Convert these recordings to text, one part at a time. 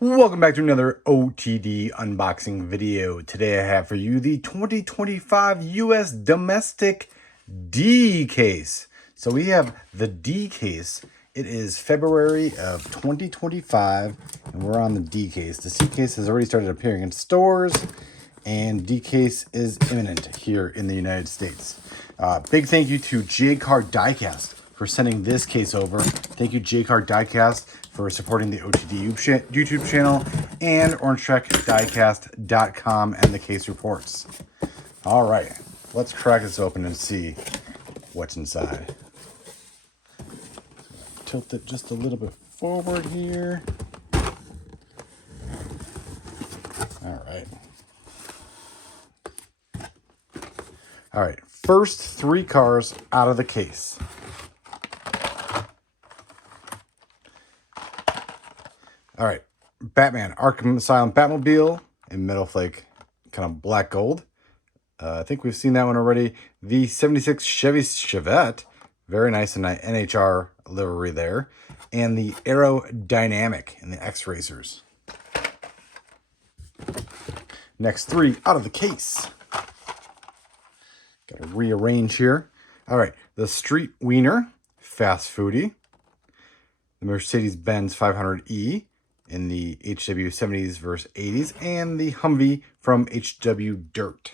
Welcome back to another OTD unboxing video. Today I have for you the 2025 US Domestic D case. So we have the D case. It is February of 2025 and we're on the D case. The C case has already started appearing in stores and D case is imminent here in the United States. Big thank you to Jcar Diecast for sending this case over. Thank you Jcar Diecast for supporting the OTD YouTube channel and OrangeTrekDiecast.com and the case reports. All right, let's crack this open and see what's inside. Tilt it just a little bit forward here. All right, first three cars out of the case. All right, Batman, Arkham Asylum Batmobile in Metal Flake, kind of black gold. I think we've seen that one already. The 76 Chevy Chevette, very nice and NHR livery there. And the Aerodynamic in the X-Racers. Next three out of the case. Got to rearrange here. All right, the Street Wiener, Fast Foodie. The Mercedes-Benz 500E. In the HW 70s versus 80s, and the Humvee from HW Dirt.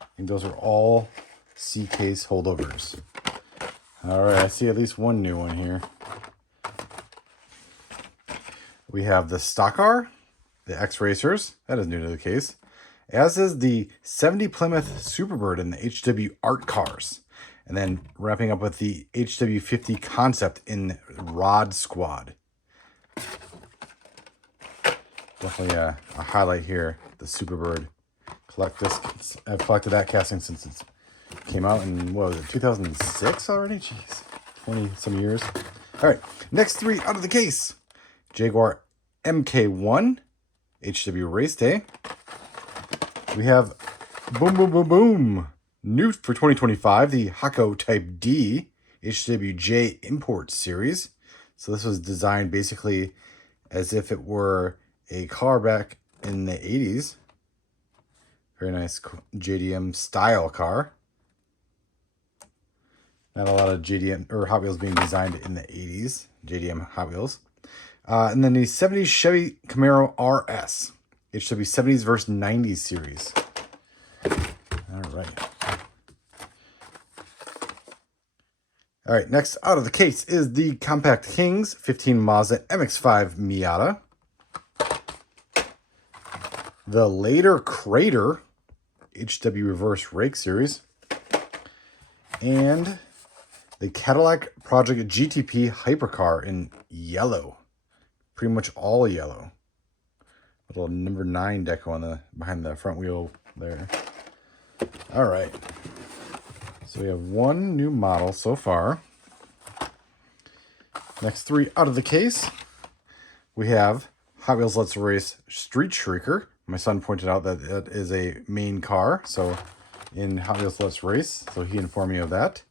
I think those are all C case holdovers. All right, I see at least one new one here. We have the Stock Car, the X-Racers, that is new to the case, as is the 70 Plymouth Superbird in the HW Art Cars. And then wrapping up with the HW50 Concept in Rod Squad. Definitely a highlight here, the Superbird. I've collected that casting since it came out in, what was it, 2006 already? Jeez, 20 some years. All right, next three out of the case. Jaguar MK1, HW Race Day. We have boom, new for 2025, the Hako Type D, HWJ Import Series. So this was designed basically as if it were a car back in the 80s. Very nice JDM style car. Not a lot of JDM or Hot Wheels being designed in the 80s. JDM Hot Wheels. And then the 70s Chevy Camaro RS. HW 70s versus 90s series. All right, next out of the case is the Compact Kings 15 Mazda MX-5 Miata. The Later Crater HW Reverse Rake Series. And the Cadillac Project GTP Hypercar in yellow. Pretty much all yellow. Little number 9 deco on the behind the front wheel there. All right. So we have one new model so far. Next three out of the case. We have Hot Wheels Let's Race Street Shrieker. My son pointed out that that is a main car, so in Hot Wheels Let's Race, so he informed me of that.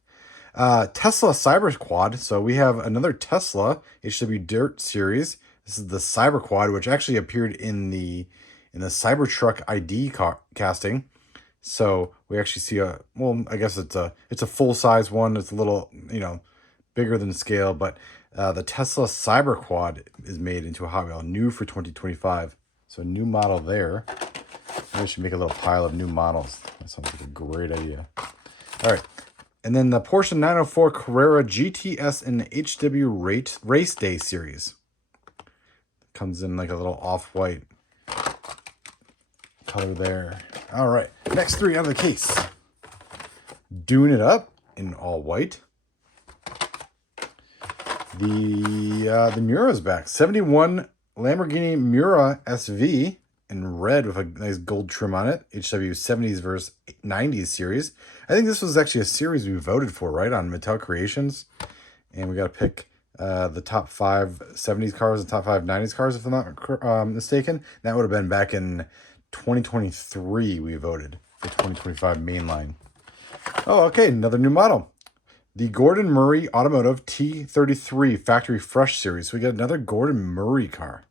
Tesla Cyberquad, so we have another Tesla HW Dirt series. This is the Cyberquad, which actually appeared in the Cybertruck ID casting. So we actually see I guess it's a full size one. It's a little, bigger than scale, but the Tesla Cyberquad is made into a Hot Wheel, new for 2025. So a new model there. Maybe I should make a little pile of new models. That sounds like a great idea. All right. And then the Porsche 904 Carrera GTS in the HW Race Day series. Comes in like a little off-white color there. All right. Next three out of the case. Doing It Up in all white. The Mura's back. 71 Lamborghini Miura SV in red with a nice gold trim on it. HW 70s versus 90s series. I think this was actually a series we voted for, right, on Mattel Creations. And we got to pick the top 5 70s cars and top 5 90s cars, if I'm not mistaken. That would have been back in 2023 we voted for 2025 mainline. Oh, okay, another new model. The Gordon Murray Automotive T.33 Factory Fresh Series. So we got another Gordon Murray car.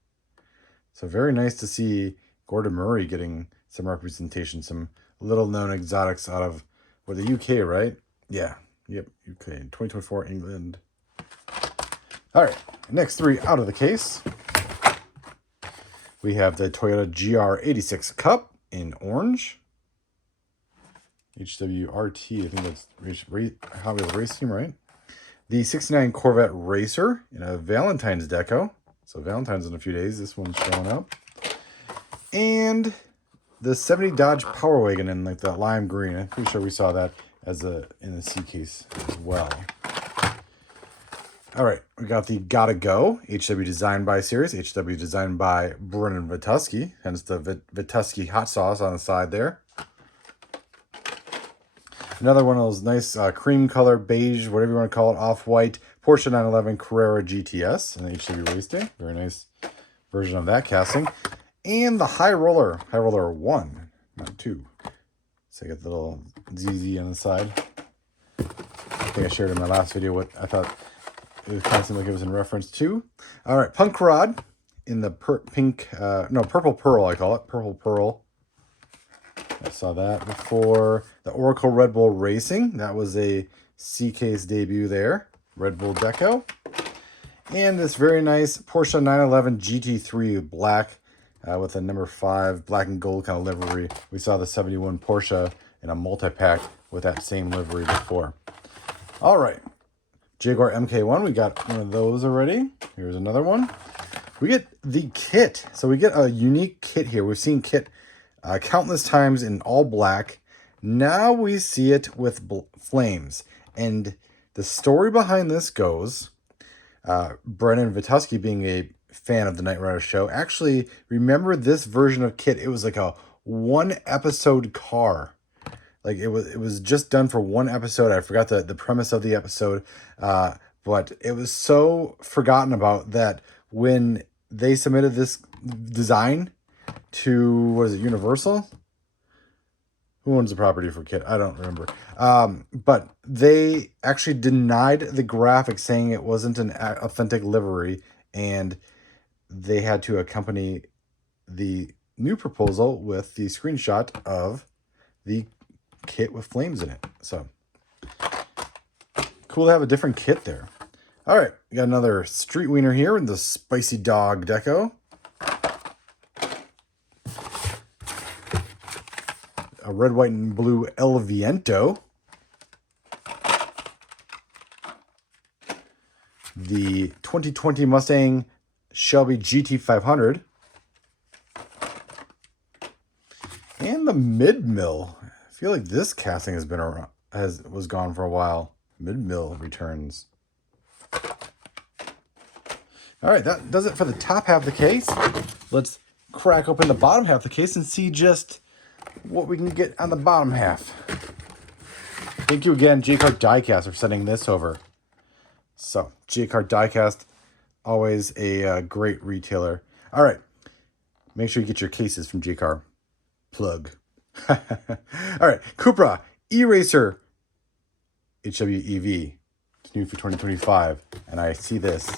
So very nice to see Gordon Murray getting some representation, some little known exotics out of, what, the UK, right? Yeah. Yep. UK. 2024 England. All right. Next three out of the case. We have the Toyota GR86 Cup in orange. HWRT, I think that's Hot Wheels Race Team, right? The 69 Corvette Racer in a Valentine's deco. So Valentine's in a few days. This one's showing up. And the 70 Dodge Power Wagon in like that lime green. I'm pretty sure we saw that as in the C case as well. All right, we got the Gotta Go HW Design By series, HW designed by Brennan Vitusky, hence the Vitusky hot sauce on the side there. Another one of those nice cream color, beige, whatever you want to call it, off-white Porsche 911 Carrera GTS and HW Race Day. Very nice version of that casting. And the High Roller 1, not 2. So you got the little ZZ on the side. I think I shared in my last video what I thought it was kind of seemed like it was in reference to. All right, Punk Rod in the Purple Pearl, I call it. Purple Pearl. I saw that before. The Oracle Red Bull Racing. That was a C-Case debut there. Red Bull Deco. And this very nice Porsche 911 GT3 black with a number 5 black and gold kind of livery. We saw the 71 Porsche in a multi-pack with that same livery before. All right. Jaguar MK1. We got one of those already. Here's another one. We get the kit. So we get a unique kit here. We've seen kit countless times in all black. Now we see it with flames. And the story behind this goes, Brennan Vitusky, being a fan of the Knight Rider show, actually remembered this version of kit. It was like a 1-episode car. Like it was just done for 1 episode. I forgot the premise of the episode. But it was so forgotten about that when they submitted this design to, what is it, Universal? Who owns the property for Kit? I don't remember. But they actually denied the graphic, saying it wasn't an authentic livery, and they had to accompany the new proposal with the screenshot of the kit with flames in it. So cool to have a different kit there. All right, we got another Street Wiener here in the Spicy Dog Deco. A red, white, and blue El Viento. The 2020 Mustang Shelby GT500. And the Mid-Mill. I feel like this casting has been around, was gone for a while. Mid-Mill returns. All right, that does it for the top half of the case. Let's crack open the bottom half of the case and see just what we can get on the bottom half. Thank you again, Jcar Diecast, for sending this over. So, Jcar Diecast, always a great retailer. All right, make sure you get your cases from Jcar. Plug. All right, Cupra E-Racer HWEV. It's new for 2025, and I see this.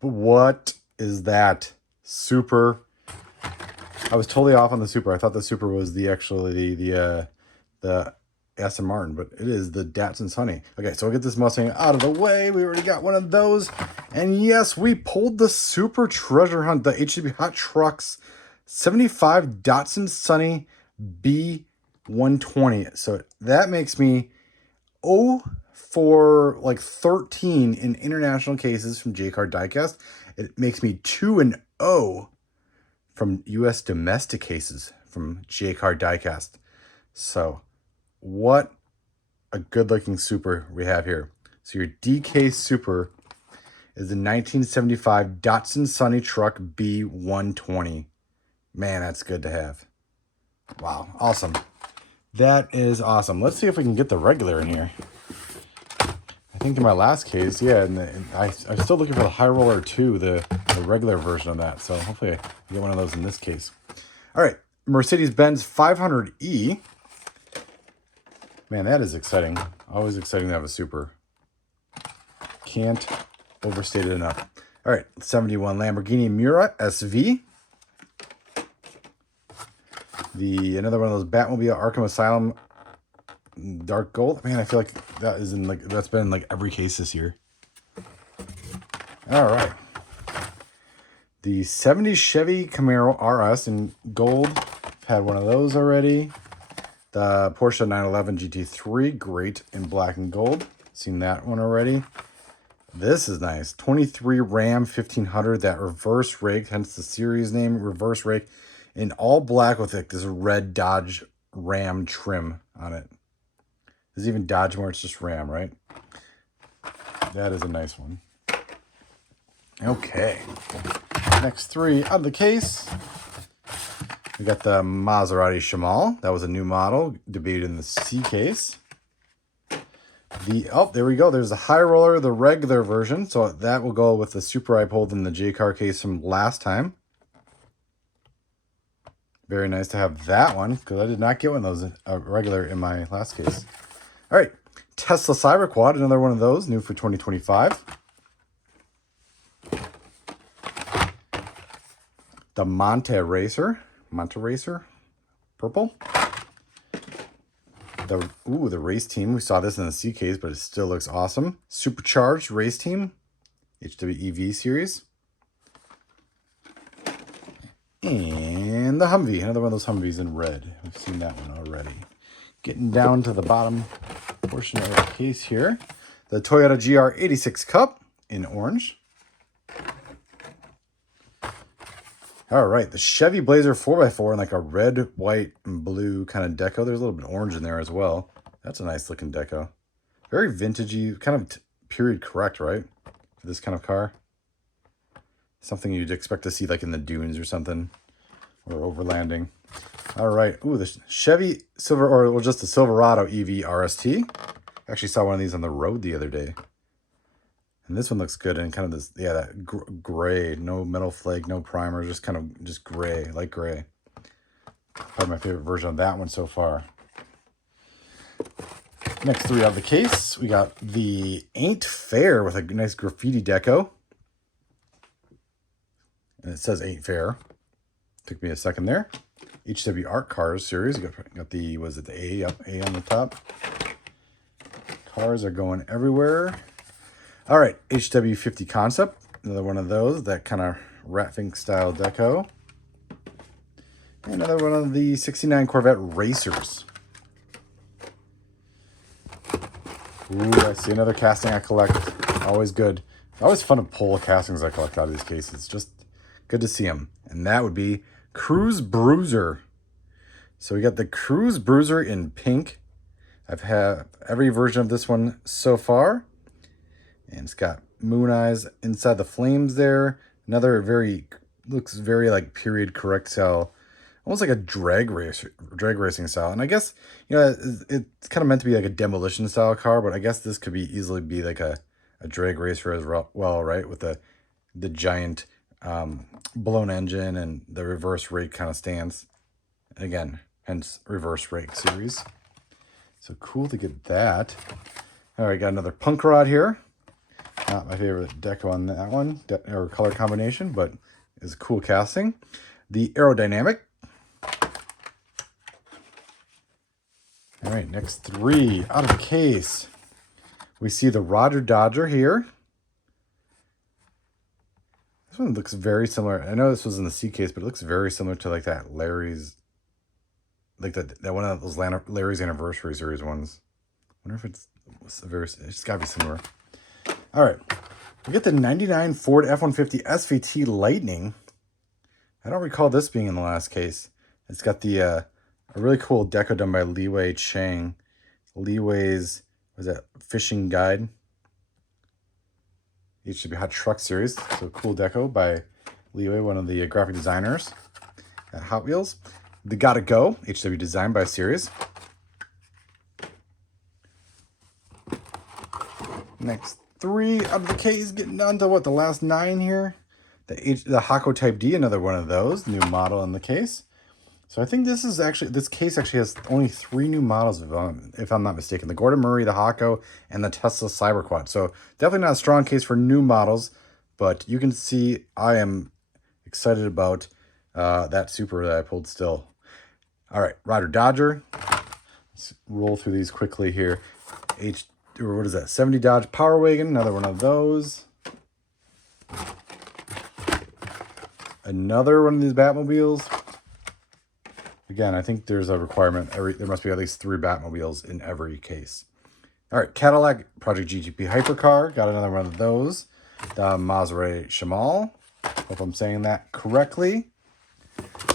What is that? Super. I was totally off on the Super. I thought the Super was the Aston Martin, but it is the Datsun Sunny. Okay, so we'll get this Mustang out of the way. We already got one of those. And yes, we pulled the Super Treasure Hunt, the HDB Hot Trucks 75 Datsun Sunny B120. So that makes me 0 for like 13 in international cases from Jcar Diecast. It makes me 2-0 from U.S. domestic cases from Jcar Diecast. So what a good-looking Super we have here. So your DK Super is the 1975 Datsun Sunny Truck B120. Man, that's good to have. Wow, awesome. That is awesome. Let's see if we can get the regular in here. I think in my last case, yeah, and I'm still looking for the High Roller 2, the regular version of that. So hopefully I get one of those in this case. All right, Mercedes-Benz 500E. Man, that is exciting. Always exciting to have a Super. Can't overstate it enough. All All right, 71 Lamborghini Miura SV. Another one of those Batmobile Arkham Asylum dark gold. Man, I feel like that's been in like every case this year. All right. The 70 Chevy Camaro RS in gold. I've had one of those already. The Porsche 911 GT3, great in black and gold. Seen that one already. This is nice. 23 Ram 1500, that reverse rake, hence the series name, reverse rake, in all black with like this red Dodge Ram trim on it. There's even Dodge more, it's just Ram, right? That is a nice one. Okay. Next three out of the case. We got the Maserati Shamal. That was a new model, debuted in the C case. There we go. There's the High Roller, the regular version. So that will go with the Super I pulled in the Jcar case from last time. Very nice to have that one, because I did not get one of those regular in my last case. All right, Tesla Cyberquad, another one of those, new for 2025. The Monte Racer, purple. The race team. We saw this in the C case, but it still looks awesome. Supercharged race team, HWEV series. And the Humvee, another one of those Humvees in red. We've seen that one already. Getting down to the bottom portion of the case here. The Toyota GR86 Cup in orange. All right, the Chevy Blazer 4x4 in like a red, white, and blue kind of deco. There's a little bit of orange in there as well. That's a nice looking deco. Very vintagey, kind of period correct, right? For this kind of car. Something you'd expect to see like in the dunes or something, or overlanding. All right, ooh, the Chevy just the Silverado EV RST. Actually saw one of these on the road the other day. And this one looks good, and kind of this, yeah, that gray, no metal flake, no primer, just kind of just gray, light gray. Probably my favorite version of that one so far. Next three out of the case, we got the Ain't Fair with a nice graffiti deco. And it says Ain't Fair. Took me a second there. HW Art Cars series. Got the, was it the A? Yep, A on the top. Cars are going everywhere. All right, HW50 Concept. Another one of those. That kind of Ratfink style deco. Another one of the 69 Corvette Racers. Ooh, I see another casting I collect. Always good. Always fun to pull castings I collect out of these cases. Just good to see them. And that would be Cruise Bruiser. So we got the Cruise Bruiser in pink. I've had every version of this one so far. And it's got moon eyes inside the flames there. Another looks very like period correct style. Almost like a drag racing style. And I guess, you know, it's kind of meant to be like a demolition style car, but I guess this could easily be like a drag racer as well, right? With the giant blown engine and the reverse rake kind of stance. Again, hence reverse rake series. So cool to get that. All right, got another punk rod here. Not my favorite deco on that one, or color combination, but is a cool casting. The Aerodynamic. All right, next three out of the case. We see the Roger Dodger here. This one looks very similar. I know this was in the C case, but it looks very similar to like that Larry's, like that one of those Larry's Anniversary Series ones. I wonder if it's got to be similar. All right, we get the 99 Ford F-150 SVT Lightning. I don't recall this being in the last case. It's got the a really cool deco done by Liwei Chang. Liwei's, was that Fishing Guide? It should be Hot Truck series. So cool deco by Liwei, one of the graphic designers at Hot Wheels. The Gotta Go, HW designed by series. Next three out of the case, getting down to what, the last nine here. The Hako Type D, another one of those, new model in the case. So I think this case actually has only three new models, if I'm not mistaken. The Gordon Murray, the Hako, and the Tesla Cyberquad. So definitely not a strong case for new models, but you can see I am excited about that Super that I pulled still. All right, Ryder Dodger. Let's roll through these quickly here. What is that? 70 Dodge Power Wagon, another one of those. Another one of these Batmobiles. Again, I think there's a requirement. There must be at least 3 Batmobiles in every case. All right, Cadillac Project GTP Hypercar. Got another one of those. The Maserati Shamal. Hope I'm saying that correctly.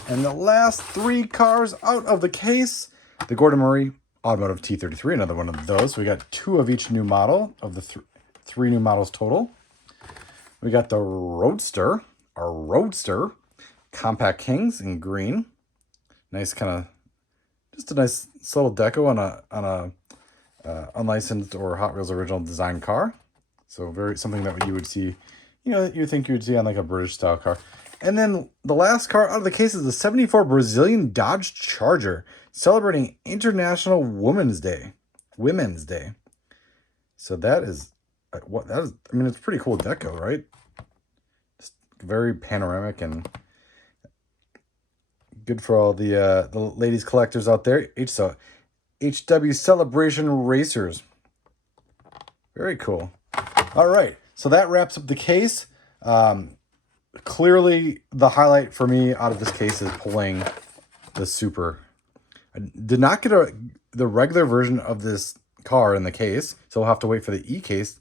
And the last 3 cars out of the case. The Gordon Murray Automotive T.33. Another one of those. So we got 2 of each new model of the 3 new models total. We got the Roadster. Our Roadster. Compact Kings in green. Nice kind of, just a nice subtle deco on a unlicensed or Hot Wheels original design car. So something that you would see, you think you would see on like a British style car. And then the last car out of the case is the 74 Brazilian Dodge Charger, celebrating International Women's Day. So that is what that is. I mean, it's pretty cool deco, right? Just very panoramic and good for all the ladies collectors out there. HW Celebration Racers. Very cool. All right, so that wraps up the case. Clearly, the highlight for me out of this case is pulling the Super. I did not get the regular version of this car in the case, so we'll have to wait for the E-case.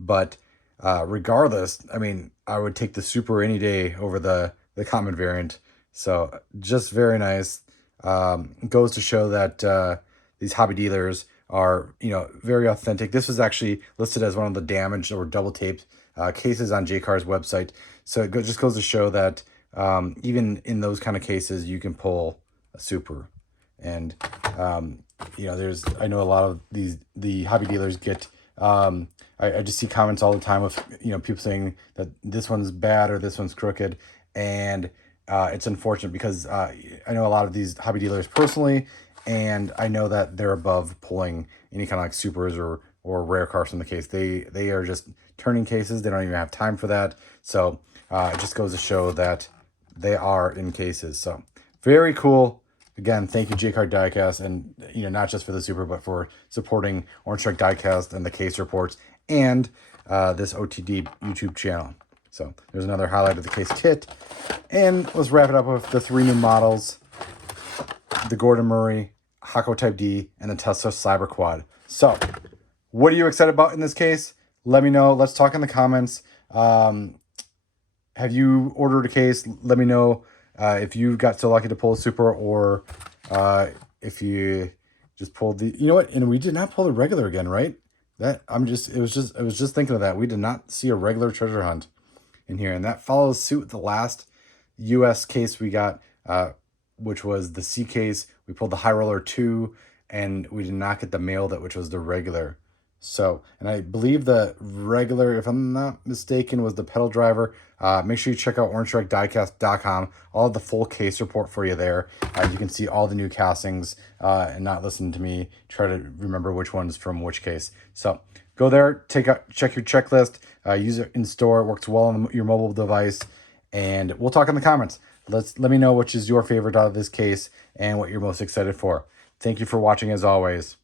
But regardless, I mean, I would take the Super any day over the common variant. So just very nice. Goes to show that these hobby dealers are, very authentic. This was actually listed as one of the damaged or double taped cases on Jcar's website. So it just goes to show that even in those kind of cases, you can pull a Super. And, I know a lot of the hobby dealers get, I just see comments all the time of, people saying that this one's bad or this one's crooked. And it's unfortunate because I know a lot of these hobby dealers personally, and I know that they're above pulling any kind of like Supers or rare cars from the case. They are just turning cases. They don't even have time for that. So it just goes to show that they are in cases. So very cool. Again, thank you, Jcar Diecast, and not just for the Super, but for supporting Orange Truck Diecast and the case reports and this OTD YouTube channel. So there's another highlight of the case kit. And let's wrap it up with the 3 new models. The Gordon Murray, Hako Type D, and the Tesla Cyberquad. So what are you excited about in this case? Let me know. Let's talk in the comments. Have you ordered a case? Let me know if you got so lucky to pull a Super, or if you just pulled the, and we did not pull the regular again, right? I was just thinking of that. We did not see a regular treasure hunt in here, and that follows suit with the last US case we got, which was the C case. We pulled the High Roller 2, and we did not get the mail which was the regular. So, and I believe the regular, if I'm not mistaken, was the pedal driver. Make sure you check out OrangeTruckDiecast.com. I'll have the full case report for you there. You can see all the new castings and not listen to me try to remember which one's from which case. So go there, check your checklist, use it in store. It works well on your mobile device, and we'll talk in the comments. Let me know which is your favorite out of this case and what you're most excited for. Thank you for watching as always.